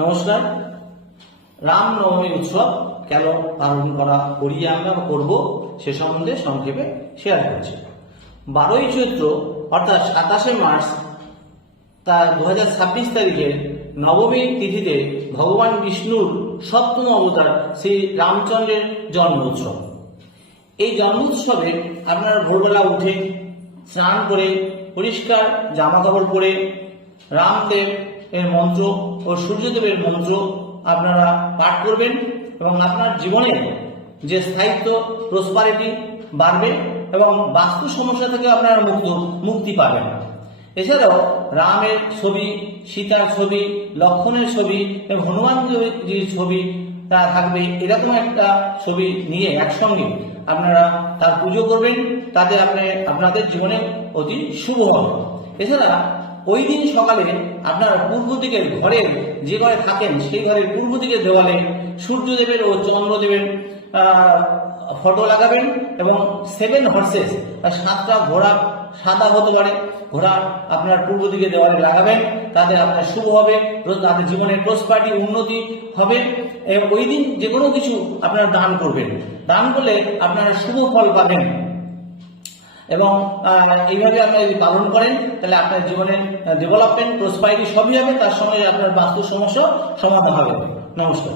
নমস্কার। রামনবমী উৎসব কেন পালন করি আমরা করব সে সম্বন্ধে সংক্ষেপে শেয়ার করছি। 12ই চৈত্র অর্থাৎ 27শে মার্চ 2026 তারিখের নবমী তিথিতে ভগবান বিষ্ণুর সপ্তম অবতার শ্রী রামচন্দ্রের জন্ম উৎসব। এই জন্ম উৎসবে আপনারা ভোরবেলা উঠে স্নান করে পরিষ্কার জামা কাপড় পরে রামদেব এর মন্ত্র ও সূর্যদেবের মন্ত্র আপনারা পাঠ করবেন এবং আপনার জীবনে যে স্থায়িত্ব প্রসপারিটি বাড়বে এবং বাস্তু সমস্যা থেকে আপনারা মুক্তি পাবেন। এছাড়াও রামের ছবি, সীতার ছবি, লক্ষ্মণের ছবি এবং হনুমানজির ছবি তা থাকবে। এরকম একটা ছবি নিয়ে একসঙ্গে আপনারা তার পুজো করবেন, তাতে আপনাদের জীবনে অতি শুভ হবে। এছাড়া ওই দিন সকালে আপনারা পূর্ব দিকের ঘরের যে ঘরে থাকেন সেই ঘরের পূর্ব দিকের দেওয়ালে সূর্যদেবের ও চন্দ্রদেবের ফটো লাগাবেন এবং 7 হর্সেস 7টা ঘোড়া, সাদা হতে পারে ঘোড়া, আপনার পূর্ব দিকে দেওয়ালে লাগাবেন। তাতে আপনার শুভ হবে, তাদের জীবনের প্রসপারিটি উন্নতি হবে। ওই দিন যে কোনো কিছু আপনারা দান করবেন, দান করলে আপনারা শুভ ফল পাবেন এবং এইভাবে আপনি যদি পালন করেন তাহলে আপনার জীবনের ডেভেলপমেন্ট, প্রসপারিটি সবই হবে, তার সঙ্গে আপনার বাস্তু সমস্যা সমাধান হবে। নমস্কার।